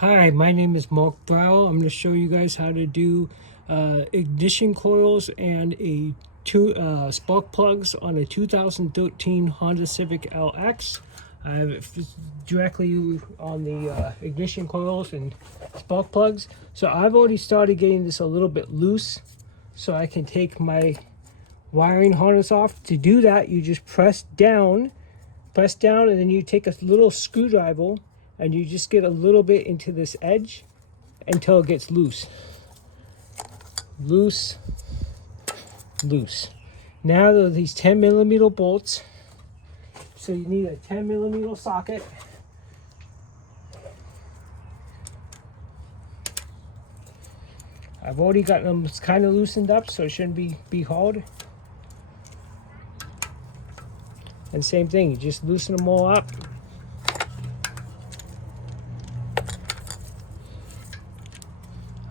Hi, my name is Mark Brow. I'm going to show you guys how to do ignition coils and spark plugs on a 2013 Honda Civic LX. I have it directly on the ignition coils and spark plugs. So I've already started getting this a little bit loose so I can take my wiring harness off. To do that, you just press down, and then you take a little screwdriver and you just get a little bit into this edge until it gets loose. Loose. Now there are these 10mm bolts. So you need a 10mm socket. I've already got them kind of loosened up, so it shouldn't be hard. And same thing, you just loosen them all up.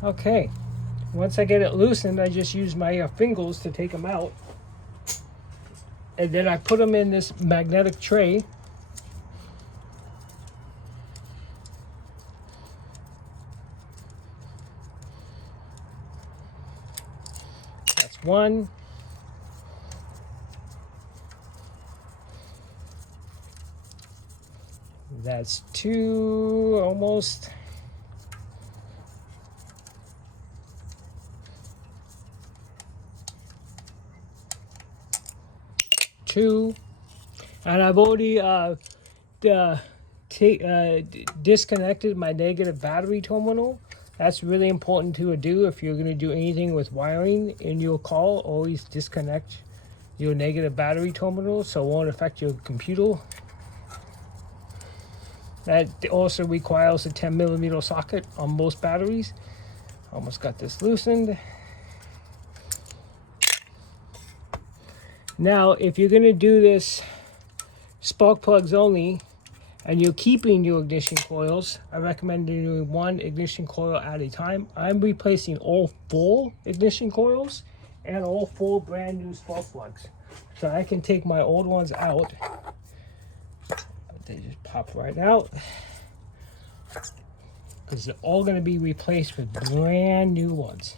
Okay, once I get it loosened, I just use my fingers to take them out. And then I put them in this magnetic tray. That's one. That's two, almost. Two. And I've already disconnected my negative battery terminal. That's really important to do if you're going to do anything with wiring in your car. Always disconnect your negative battery terminal so it won't affect your computer. That also requires a 10mm socket on most batteries. Almost got this loosened. Now, if you're going to do this spark plugs only, and you're keeping your ignition coils, I recommend doing one ignition coil at a time. I'm replacing all 4 ignition coils and all 4 brand new spark plugs. So I can take my old ones out. They just pop right out. Because they're all going to be replaced with brand new ones.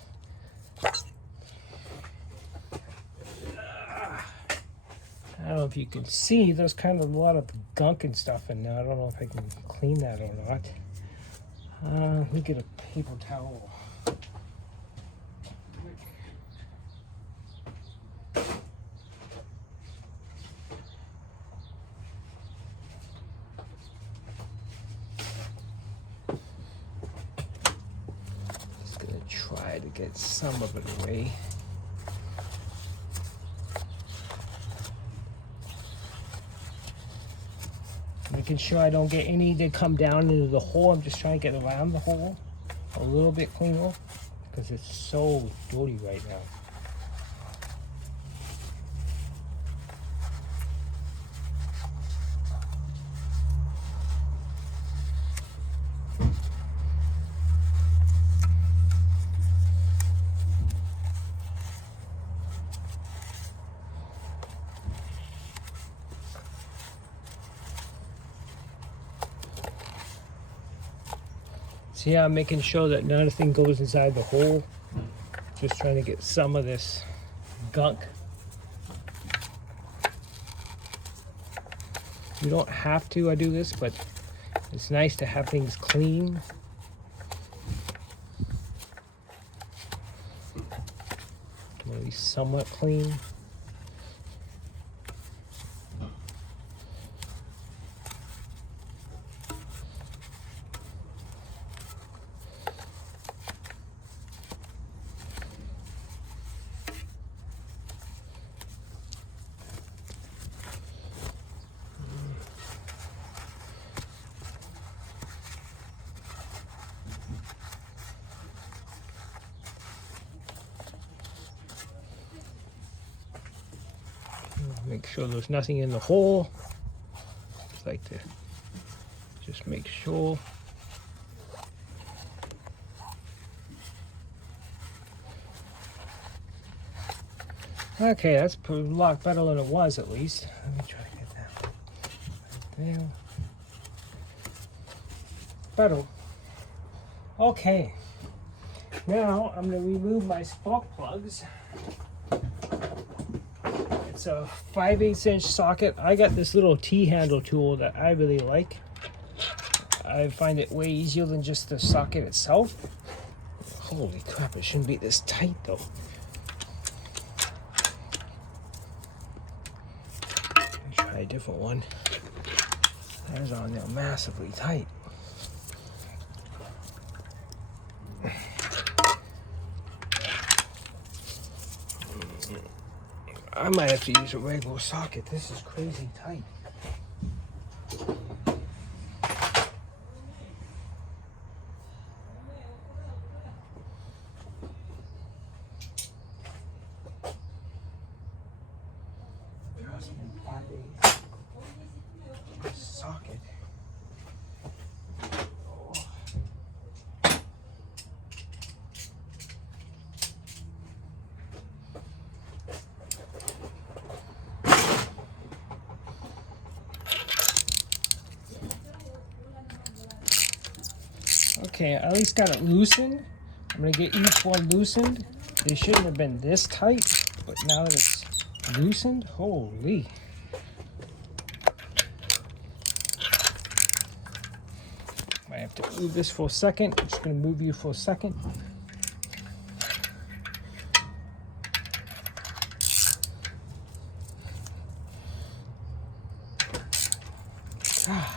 I don't know if you can see, there's kind of a lot of gunk and stuff in there. I don't know if I can clean that or not. Let me get a paper towel. Just gonna try to get some of it away. Making sure I don't get any that come down into the hole. I'm just trying to get around the hole a little bit cleaner because it's so dirty right now. So yeah, I'm making sure that nothing goes inside the hole. Just trying to get some of this gunk. You don't have to do this, but it's nice to have things clean. At least somewhat clean. Make sure there's nothing in the hole. Just like to just make sure. Okay, that's a lot better than it was at least. Let me try to get that right there. Better. Okay, now I'm going to remove my spark plugs. It's a 5/8" socket. I got this little T-handle tool that I really like. I find it way easier than just the socket itself. Holy crap, it shouldn't be this tight though. Let me try a different one. That is on there massively tight. I might have to use a regular socket. This is crazy tight. Socket. Okay, I at least got it loosened. I'm gonna get each one loosened. They shouldn't have been this tight, but now that it's loosened, holy. Might have to move this for a second. I'm just gonna move you for a second. Ah.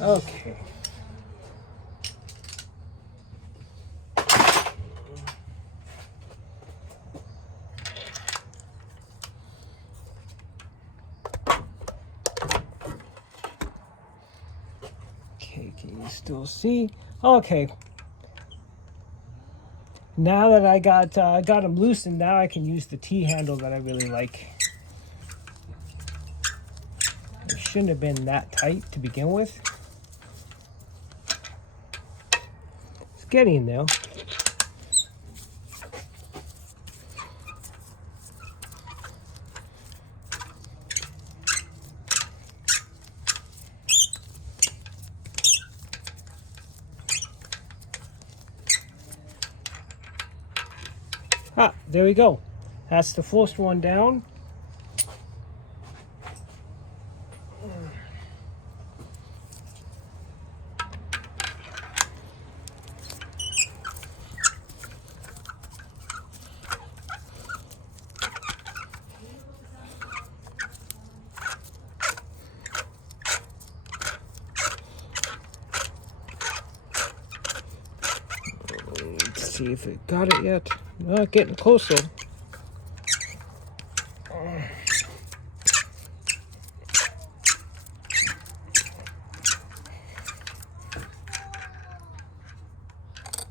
Okay. Okay, can you still see? Okay. Now that I got them loosened, now I can use the T-handle that I really like. It shouldn't have been that tight to begin with. It's getting there. Ah, there we go. That's the first one down. Let's see if it got it yet. Not getting closer.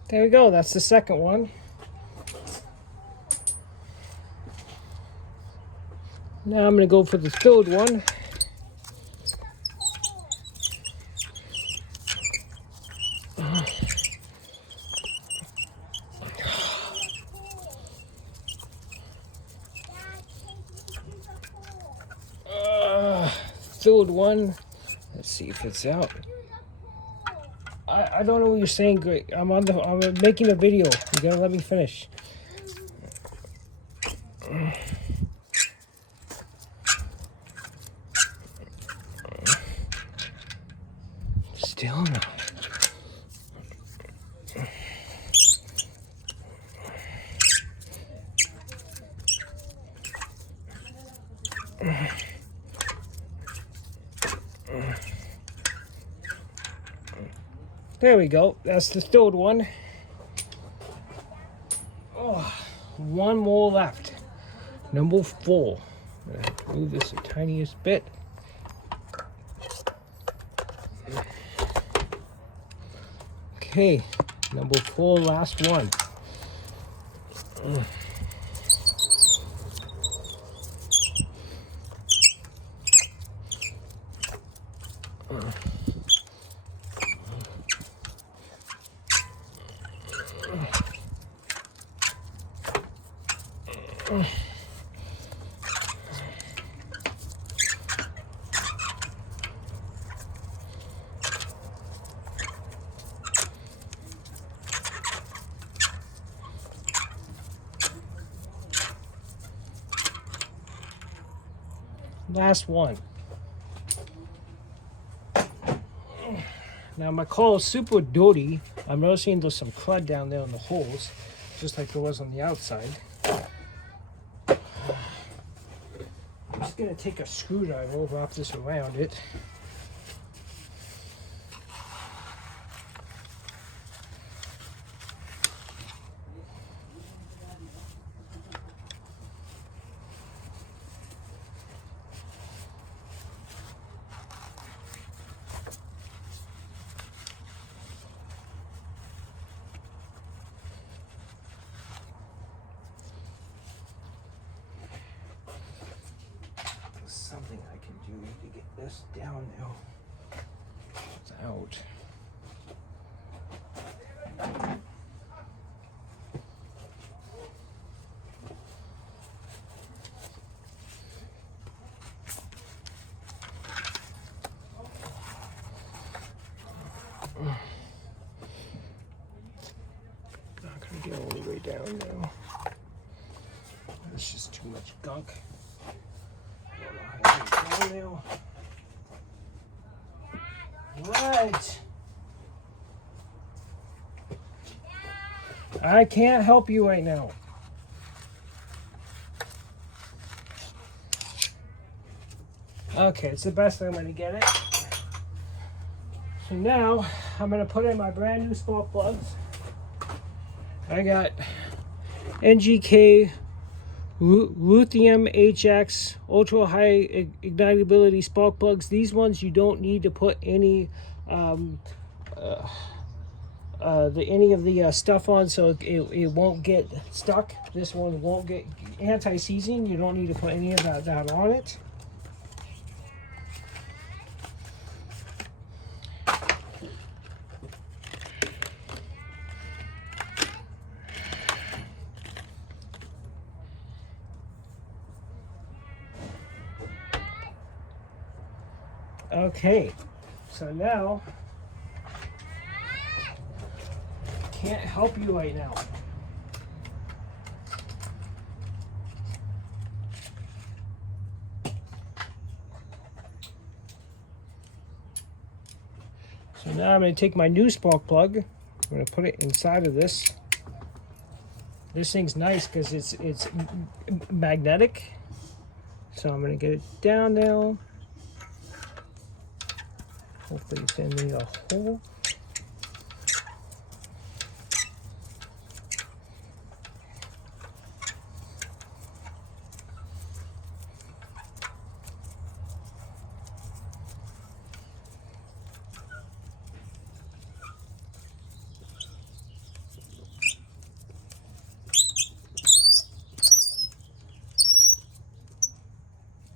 There we go. That's the second one. Now I'm going to go for the third one. Third one. Let's see if it's out. I don't know what you're saying, Greg. I'm making a video. You gotta let me finish. Still no. There we go. That's the third one. Oh, one more left. Number 4. I'm gonna have to move this the tiniest bit. Okay, number 4, last one. Last one. Now my coil is super dirty. I'm noticing there's some crud down there in the holes, just like there was on the outside. I'm just gonna take a screwdriver, wrap this around it. Something I can do to get this down now. It's out. Not gonna get all the way down now. It's just too much gunk. Now. What? I can't help you right now. Okay, it's the best I'm going to get it. So now I'm going to put in my brand new spark plugs. I got NGK lithium HX ultra high ignitability spark plugs. These ones you don't need to put any any of the stuff on, so it won't get stuck. This one won't get anti-seizing. You don't need to put any of that on it. Okay, so now can't help you right now. So now I'm going to take my new spark plug. I'm going to put it inside of this. This thing's nice because it's magnetic. So I'm going to get it down now. Hopefully it's in the hole.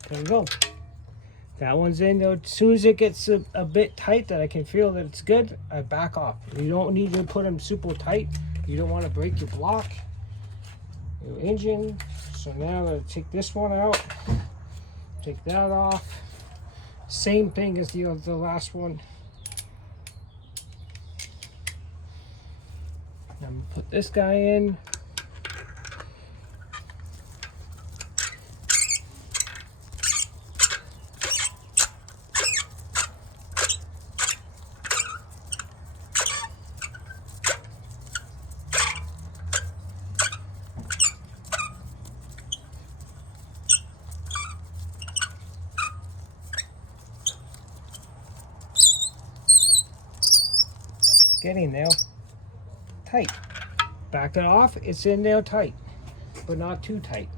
There we go. That one's in though. As soon as it gets a bit tight that I can feel that it's good, I back off. You don't need to put them super tight. You don't want to break your block, your engine. So now I'm going to take this one out, take that off. Same thing as the last one. I'm going to put this guy in. Getting there tight. Back it off, it's in there tight, but not too tight.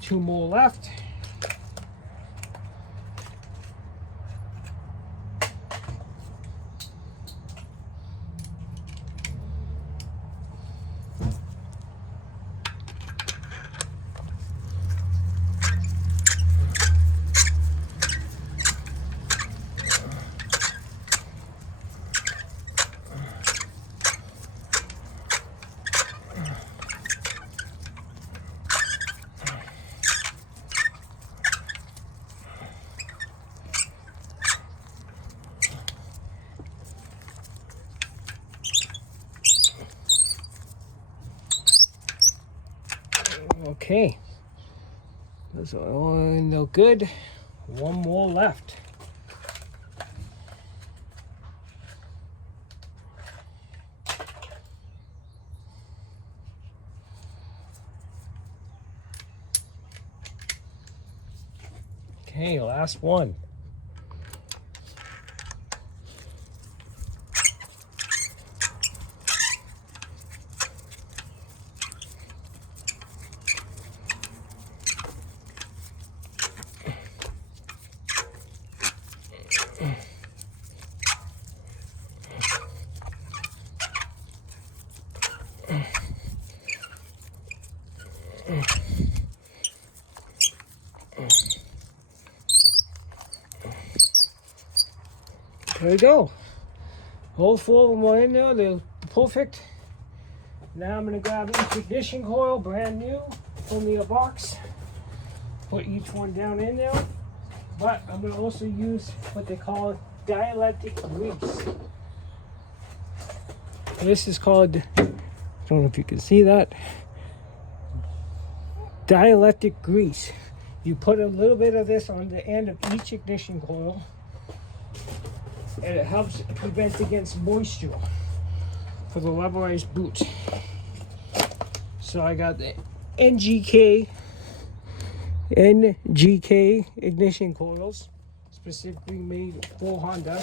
Two more left. Okay, Those are all no good. One more left. Okay, last one. There we go. All four of them are in there. They're perfect. Now I'm going to grab each ignition coil, brand new, from the box. Put each one down in there. But I'm going to also use what they call dielectric grease. This is called, I don't know if you can see that, dielectric grease. You put a little bit of this on the end of each ignition coil, and it helps prevent against moisture for the rubberized boot. So I got the NGK ignition coils, specifically made for Honda.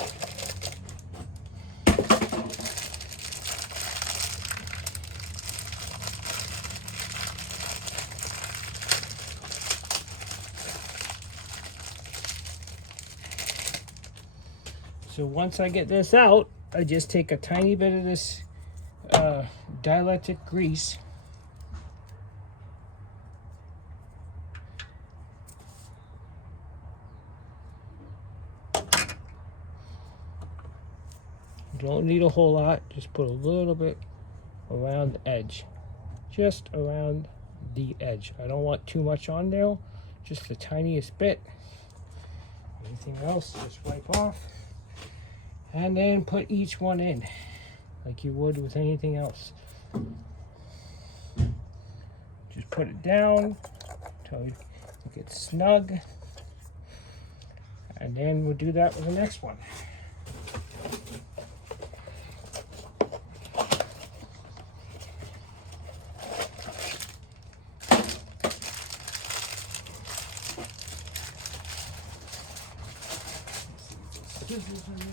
So once I get this out, I just take a tiny bit of this dielectric grease. You don't need a whole lot, just put a little bit around the edge. Just around the edge. I don't want too much on there, just the tiniest bit. Anything else, just wipe off. And then put each one in, like you would with anything else. Just put it down until it gets snug. And then we'll do that with the next one. Scissors in there.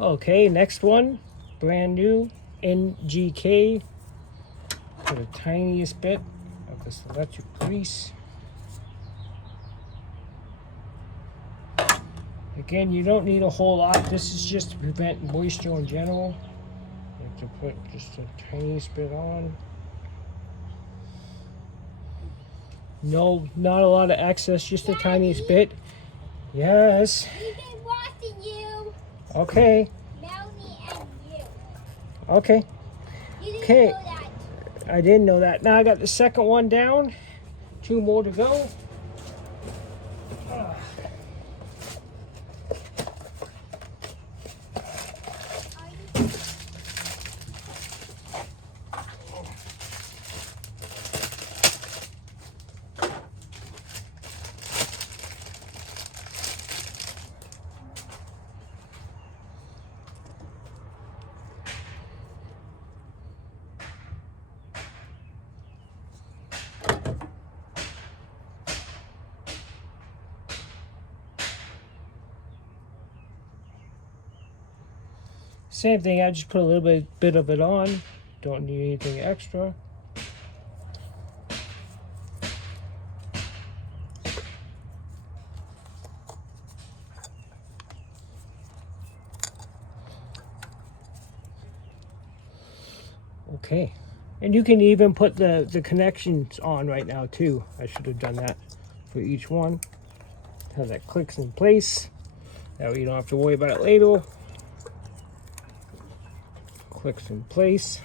Okay, next one, brand new NGK. Put the tiniest bit of this electric grease. Again, you don't need a whole lot. This is just to prevent moisture in general. You have to put just the tiniest bit on. No, not a lot of excess, just the tiniest bit. Yes. We've been watching you. Okay. Melanie and you. Okay. You didn't Okay. know that. I didn't know that. Now I got the second one down. 2 more to go. Same thing, I just put a little bit of it on. Don't need anything extra. Okay, and you can even put the connections on right now too. I should have done that for each one. How that clicks in place. That way you don't have to worry about it later. Clicks in place.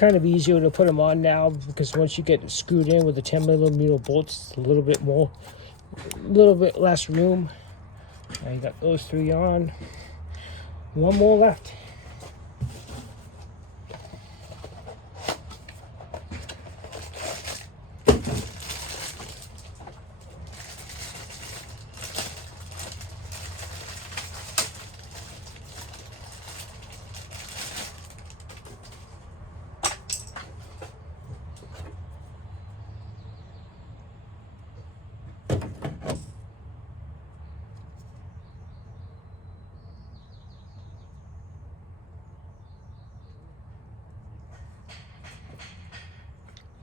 kind of easier to put them on now because once you get screwed in with the 10mm bolts, it's a little bit less room. Now you got those 3 on. One more left.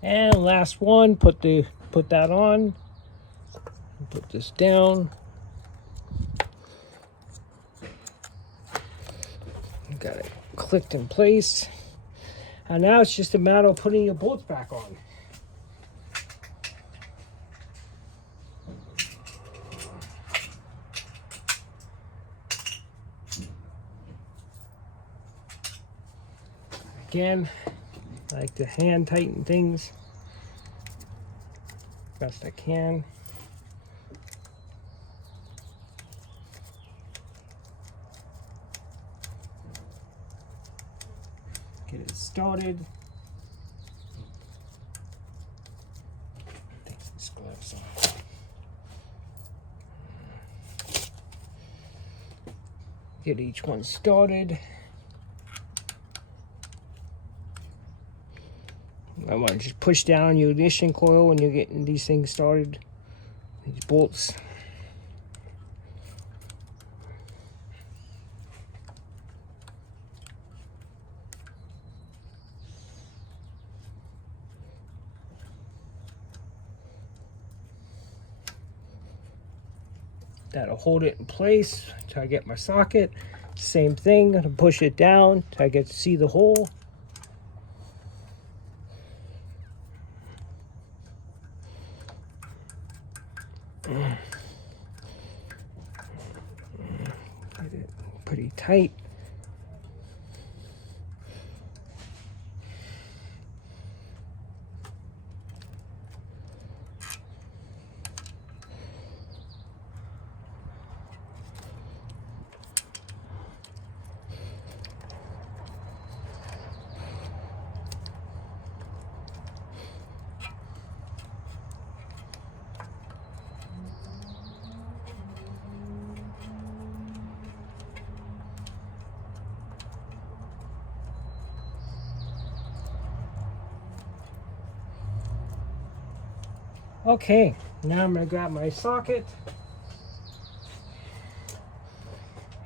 And last one, put that on. Put this down. Got it clicked in place. And now it's just a matter of putting your bolts back on. Again, I like to hand tighten things best I can. Get it started. Take these gloves off. Get each one started. I want to just push down your ignition coil when you're getting these things started. These bolts. That'll hold it in place until I get my socket. Same thing, I'm gonna push it down till I get to see the hole. Get it pretty tight. Okay, now I'm gonna grab my socket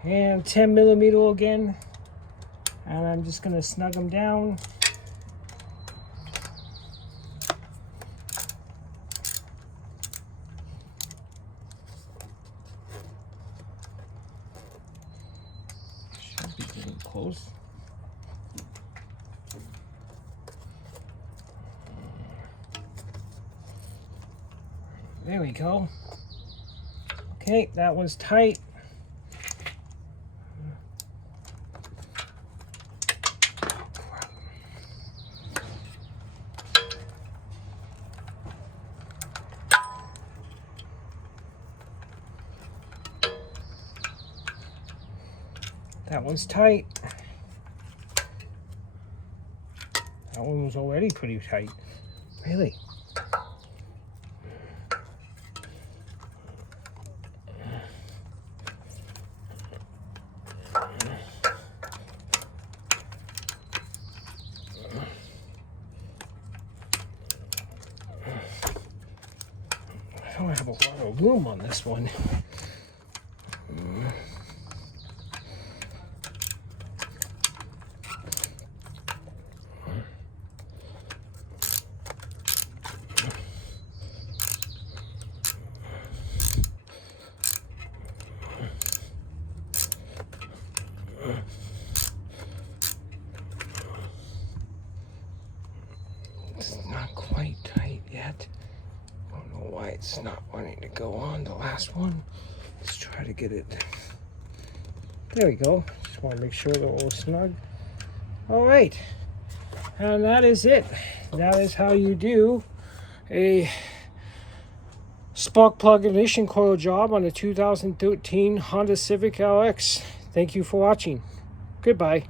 and 10mm again, and I'm just gonna snug them down. Should be getting close. There we go. Okay, that one's tight. That one's tight. That one was already pretty tight. Really? I don't have a lot of room on this one. It's not quite tight yet. I don't know why it's not wanting to go on the last one. Let's try to get it. There we go. Just want to make sure they're all snug. All right. And that is it. That is how you do a spark plug ignition coil job on a 2013 Honda Civic LX. Thank you for watching. Goodbye.